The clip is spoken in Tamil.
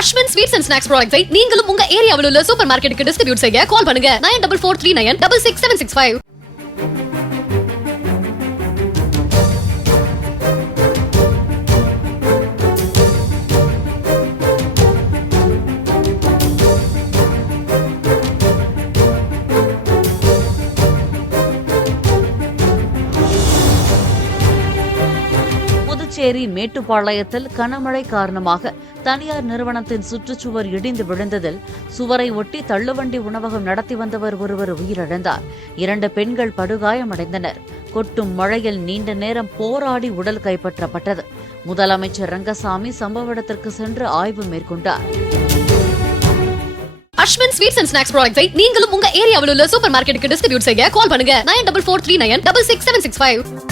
அஸ்வின் ஸ்வீட்ஸ் அண்ட் ஸ்நாக்ஸ் ப்ராடக்ட்ஸை நீங்களும் உங்க ஏரியாவில் உள்ள சூப்பர் மார்க்கெட்டுக்கு டிஸ்ட்ரிபியூட் செய்ய கால் பண்ணுங்க 9443966765. புதுச்சேரி மேட்டுப்பாளையத்தில் கனமழை காரணமாக தனியார் நிறுவனத்தின் சுற்றுச்சுவர் இடிந்து விழுந்ததில் சுவரை ஒட்டி தள்ளுவண்டி உணவகம் நடத்தி வந்தவர் ஒருவர் உயிரிழந்தார். 2 பெண்கள் படுகாயமடைந்தனர். கொட்டும் மழையில் நீண்ட நேரம் போராடி உடல் கைப்பற்றப்பட்டது. முதலமைச்சர் ரங்கசாமி சம்பவ இடத்திற்கு சென்று ஆய்வு மேற்கொண்டார். அஸ்வின் ஸ்வீட்ஸ் அண்ட் ஸ்நாக்ஸ் ப்ராடக்ட்ஸை நீங்களும் உங்க ஏரியாவில் உள்ள சூப்பர் மார்க்கெட்டுக்கு டிஸ்ட்ரிபியூட் செய்ய கால் பண்ணுங்க 9443966765.